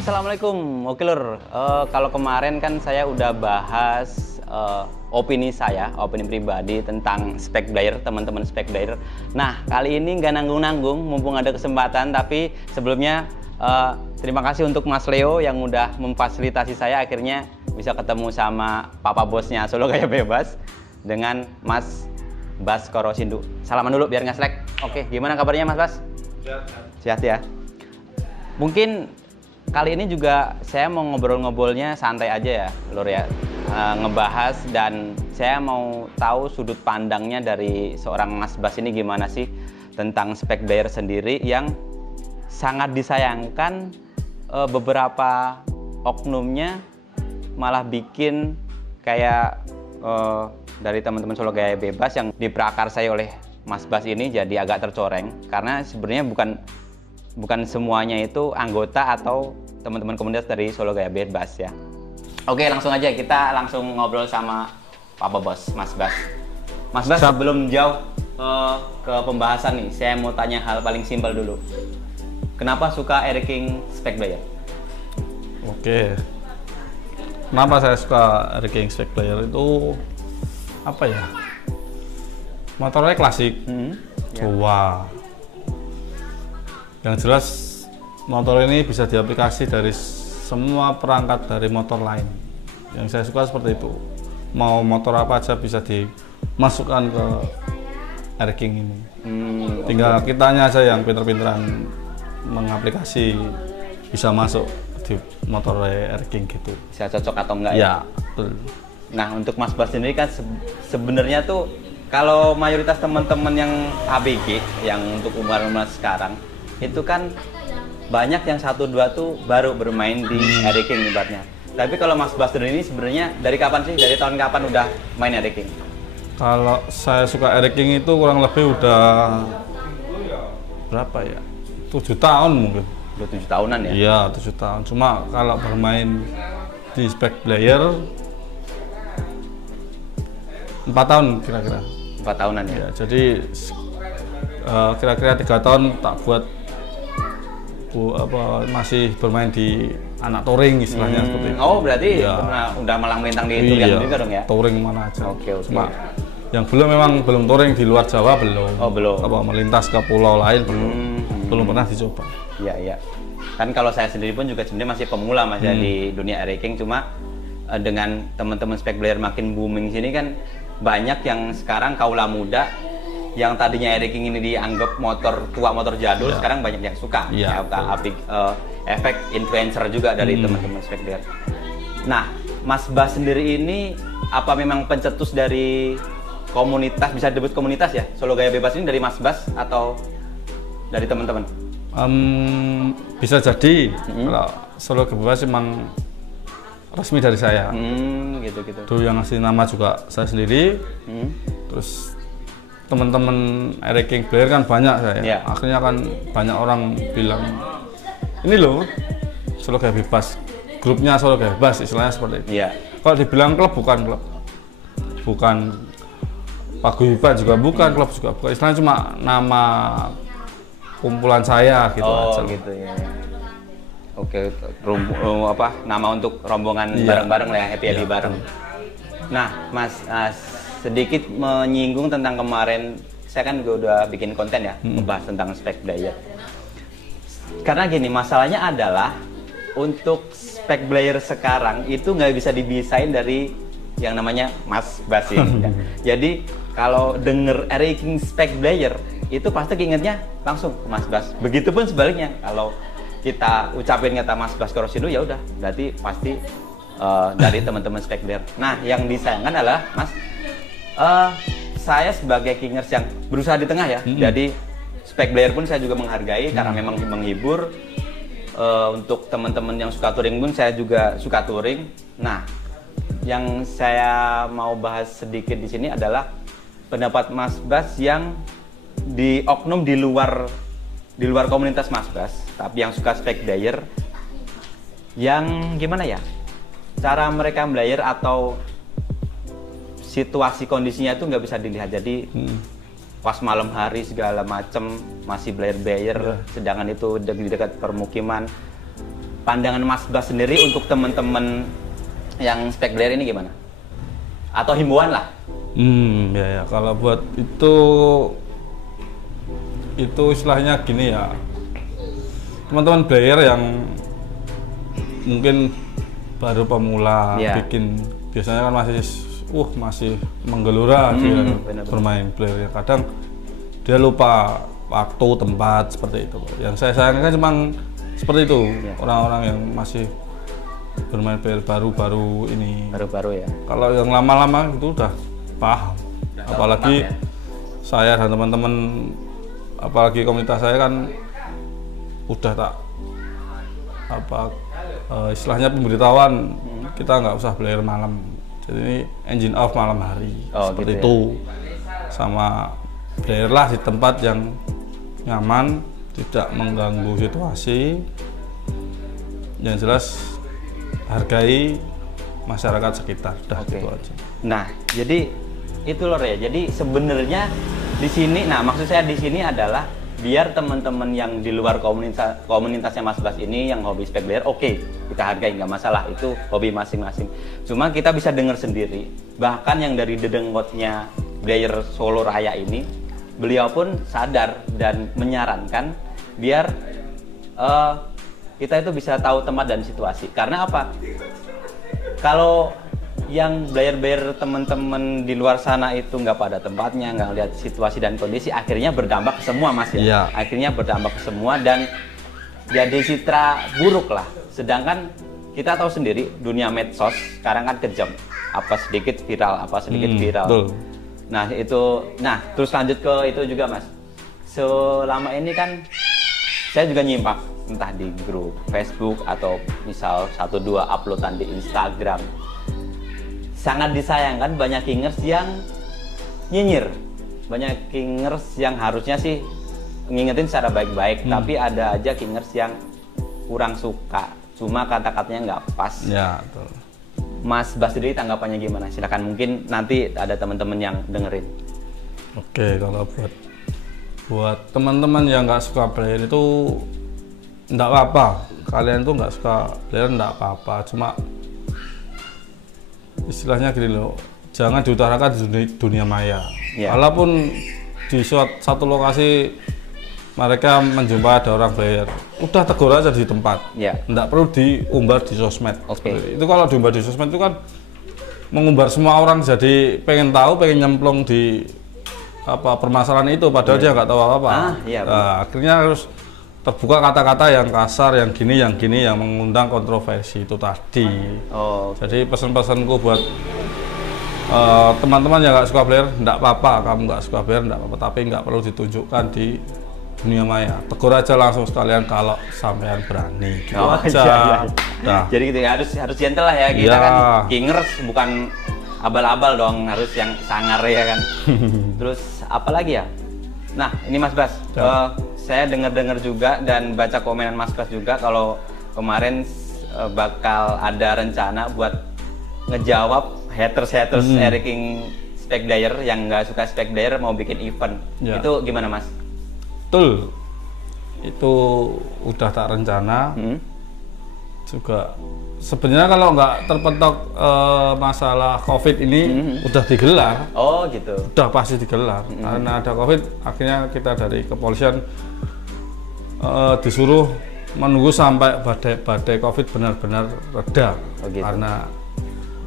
Assalamualaikum, Oke Lur. Kalau kemarin kan saya udah bahas opini pribadi tentang spek player, teman-teman spek player. Nah, kali ini nggak nanggung-nanggung, mumpung ada kesempatan. Tapi sebelumnya terima kasih untuk Mas Leo yang udah memfasilitasi saya akhirnya bisa ketemu sama papa bosnya Solo Gaya Bebas dengan Mas Baskoro Sindu. Salaman dulu biar nggak selek. Oke, gimana kabarnya Mas Bas? Sehat ya. Mungkin kali ini juga saya mau ngobrol-ngobrolnya santai aja ya, Lur ya. Ngebahas dan saya mau tahu sudut pandangnya dari seorang Mas Bas ini gimana sih tentang spek player sendiri yang sangat disayangkan beberapa oknumnya malah bikin kayak dari teman-teman Solo Gaya Bebas yang diprakarsai oleh Mas Bas ini jadi agak tercoreng karena sebenarnya bukan semuanya itu anggota atau teman-teman komunitas dari Solo Gaya Bebas ya. Oke, langsung aja kita langsung ngobrol sama Papa Bos, Mas Bas. Mas Bas, sebelum jauh ke pembahasan nih, saya mau tanya hal paling simpel dulu. Kenapa suka Eric King spek player? Oke. Kenapa saya suka Eric King spek player itu apa ya? Motornya klasik, tua. Yang jelas motor ini bisa diaplikasi dari semua perangkat dari motor lain. Yang saya suka seperti itu. Mau motor apa aja bisa dimasukkan ke Eric King ini. Tinggal kitanya aja yang pinter-pinteran mengaplikasi bisa masuk di motor Eric King gitu. Bisa cocok atau enggak ya? Betul. Nah, untuk Mas Bas sendiri kan sebenarnya tuh kalau mayoritas teman-teman yang ABG yang untuk umur-umur sekarang itu kan banyak yang 1-2 tuh baru bermain di Eric King ibaratnya. Tapi kalau Mas Bas ini sebenarnya dari kapan sih? Dari tahun kapan udah main Eric King? Kalau saya suka Eric King itu kurang lebih udah berapa ya? 7 tahun mungkin. Udah 7 tahunan ya? Iya, 7 tahun. Cuma kalau bermain di spek player 4 tahun kira-kira. 4 tahunan ya? Ya, jadi kira-kira 3 tahun tak buat masih bermain di anak touring istilahnya seperti itu. Oh, berarti ya. Udah malang melintang di Durian juga dong ya? Touring mana aja. Oke. Cuma yang belum touring di luar Jawa belum. Oh, belum. Melintas ke pulau lain belum pernah dicoba. Iya. Kan kalau saya sendiri pun juga sebenarnya masih pemula Mas ya di dunia Eric King, cuma dengan teman-teman spek player makin booming sini kan banyak yang sekarang kaula muda yang tadinya Eric King ini dianggap motor tua, motor jadul, sekarang banyak yang suka. Efek influencer juga dari teman-teman spek player. Nah, Mas Bas sendiri ini apa memang pencetus dari komunitas, bisa disebut komunitas ya? Solo Gaya Bebas ini dari Mas Bas atau dari teman-teman? Bisa jadi. Kalau Solo Gaya Bebas memang resmi dari saya. Gitu. Itu yang ngasih nama juga saya sendiri. Terus teman-teman Eric King player kan banyak saya. Yeah. Akhirnya kan banyak orang bilang, ini loh Solo Gaya Bebas, grupnya Solo Gaya Bebas, istilahnya seperti itu. Yeah. Kalau dibilang klub, bukan paguyuban juga bukan, klub juga bukan. Istilahnya cuma nama kumpulan saya gitu aja. Gitu ya. Oke, nama untuk rombongan bareng-bareng lah ya, happy bareng. Nah, Mas, sedikit menyinggung tentang kemarin, saya kan juga udah bikin konten ya, membahas tentang spek player. Karena gini, masalahnya adalah untuk spek player sekarang itu nggak bisa dibisain dari yang namanya Mas Bas ini. Jadi kalau denger Eric King spek player itu pasti keingetnya langsung ke Mas Bas. Begitupun sebaliknya, kalau kita ucapin kata Mas Baskoro Sindu ya udah berarti pasti dari teman-teman spek player. Nah, yang disayangkan adalah Mas, saya sebagai Kingers yang berusaha di tengah ya, jadi spek player pun saya juga menghargai karena memang menghibur. Untuk teman-teman yang suka touring pun saya juga suka touring. Nah, yang saya mau bahas sedikit di sini adalah pendapat Mas Bas yang di oknum di luar komunitas Mas Bas, tapi yang suka spek player, yang gimana ya? Cara mereka belajar atau situasi kondisinya itu nggak bisa dilihat. Jadi pas malam hari segala macem masih bayar-bayar, sedangkan itu di dekat permukiman. pandangan Mas Bas sendiri untuk teman-teman yang spek player ini gimana? Atau himbauan lah? Ya kalau buat itu istilahnya gini ya, teman-teman player yang mungkin baru pemula bikin, biasanya kan masih menggelora dia bermain player. Kadang dia lupa waktu, tempat, seperti itu. Yang saya sayangkan cuma seperti itu, orang-orang yang masih bermain player baru-baru ini. Baru-baru ya. Kalau yang lama-lama itu udah paham. Apalagi saya dan teman-teman, apalagi komunitas saya kan udah istilahnya pemberitahuan kita nggak usah player malam. Jadi ini engine off malam hari, seperti gitu itu. Sama player lah di tempat yang nyaman, tidak mengganggu situasi. Yang jelas hargai masyarakat sekitar, gitu aja. Nah, jadi itu loh ya. Jadi sebenarnya di sini, maksud saya di sini adalah biar teman-teman yang di luar komunitasnya Mas Bas ini yang hobi spek player, kita hargai, nggak masalah, itu hobi masing-masing. Cuma kita bisa dengar sendiri, bahkan yang dari dedengkotnya player Solo Raya ini, beliau pun sadar dan menyarankan biar kita itu bisa tahu tempat dan situasi. Karena apa? Kalau yang player-player teman-teman di luar sana itu nggak pada tempatnya, nggak lihat situasi dan kondisi, akhirnya berdampak ke semua, Mas ya. Iya. Akhirnya berdampak ke semua dan jadi citra buruk lah. Sedangkan kita tahu sendiri dunia medsos sekarang kan kejam, apa sedikit viral, Betul. Terus lanjut ke itu juga, Mas. Selama ini kan saya juga nyimak entah di grup Facebook atau misal 1-2 uploadan di Instagram. Sangat disayangkan banyak kingers yang nyinyir, banyak kingers yang harusnya sih ngingetin secara baik-baik, tapi ada aja kingers yang kurang suka, cuma kata-katanya nggak pas. Ya, betul. Mas Bas sendiri tanggapannya gimana? Silakan, mungkin nanti ada teman-teman yang dengerin. Oke, kalau buat teman-teman yang nggak suka player itu nggak apa-apa. Kalian tuh nggak suka player nggak apa-apa, cuma istilahnya gini loh, jangan diutarakan di dunia maya. Walaupun di satu lokasi mereka menjumpai ada orang player, udah tegur aja di tempat, nggak perlu diumbar di sosmed. Itu kalau diumbar di sosmed itu kan mengumbar semua orang jadi pengen tahu, pengen nyemplung di permasalahan itu, padahal dia nggak tahu apa-apa. Akhirnya harus terbuka kata-kata yang kasar, yang gini, yang mengundang kontroversi itu tadi. Jadi pesan-pesanku buat teman-teman yang nggak suka player, nggak apa-apa, kamu nggak suka player nggak apa-apa, tapi nggak perlu ditunjukkan di dunia maya. Tegur aja langsung sekalian kalau sampean berani. Gitu aja. Jadi gitu ya, harus gentle lah ya. Kita kan kingers bukan abal-abal dong, harus yang sangar ya kan. Terus apalagi ya? Nah, ini Mas Bas. Saya dengar-dengar juga dan baca komenan Mas Bas juga kalau kemarin bakal ada rencana buat ngejawab haters Eric King spek player yang nggak suka spek player mau bikin event. Itu gimana, Mas? Betul. Itu udah tak rencana. Juga sebenarnya kalau nggak terpentok masalah COVID ini udah digelar. Gitu. Udah pasti digelar. Karena ada COVID, akhirnya kita dari kepolisian disuruh menunggu sampai badai COVID benar-benar reda. Gitu. Karena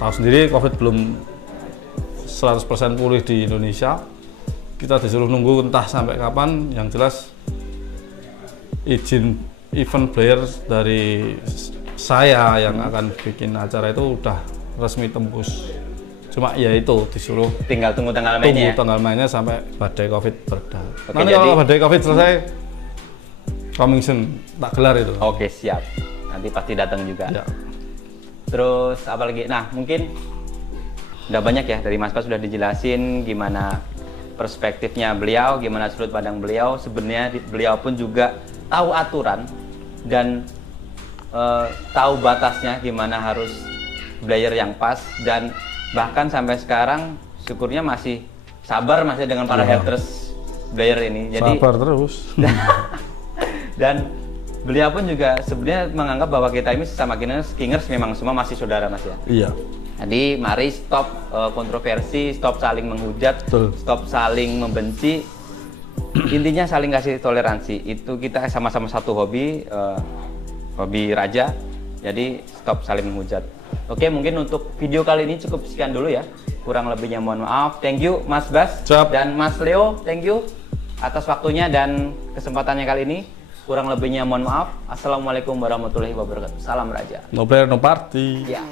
tahu sendiri COVID belum 100% pulih di Indonesia. Kita disuruh nunggu entah sampai kapan. Yang jelas izin event player dari saya yang akan bikin acara itu udah resmi tembus. Cuma ya itu disuruh tinggal tunggu tanggal mainnya. Tunggu tanggal mainnya sampai badai COVID reda. Nanti kalau badai COVID selesai, coming soon, tak gelar itu. Siap. Nanti pasti datang juga. Ya. Terus apa lagi? Nah, mungkin udah banyak ya dari Mas Bas sudah dijelasin gimana perspektifnya beliau, gimana sudut pandang beliau. Sebenarnya beliau pun juga tahu aturan dan tahu batasnya gimana harus player yang pas, dan bahkan sampai sekarang syukurnya masih sabar masih dengan para haters player ini. Jadi sabar terus. Dan beliau pun juga sebenarnya menganggap bahwa kita ini sesama Kingers memang semua masih saudara Mas ya. Iya. Jadi mari stop kontroversi, stop saling menghujat, Betul. stop saling membenci. Intinya saling kasih toleransi. Itu kita sama-sama satu hobi, hobi raja. Jadi stop saling menghujat. Oke, mungkin untuk video kali ini cukup sekian dulu ya. Kurang lebihnya mohon maaf. Thank you Mas Bas dan Mas Leo. Thank you atas waktunya dan kesempatannya kali ini. Kurang lebihnya mohon maaf. Assalamualaikum warahmatullahi wabarakatuh. Salam Raja. No player, no party. Ya.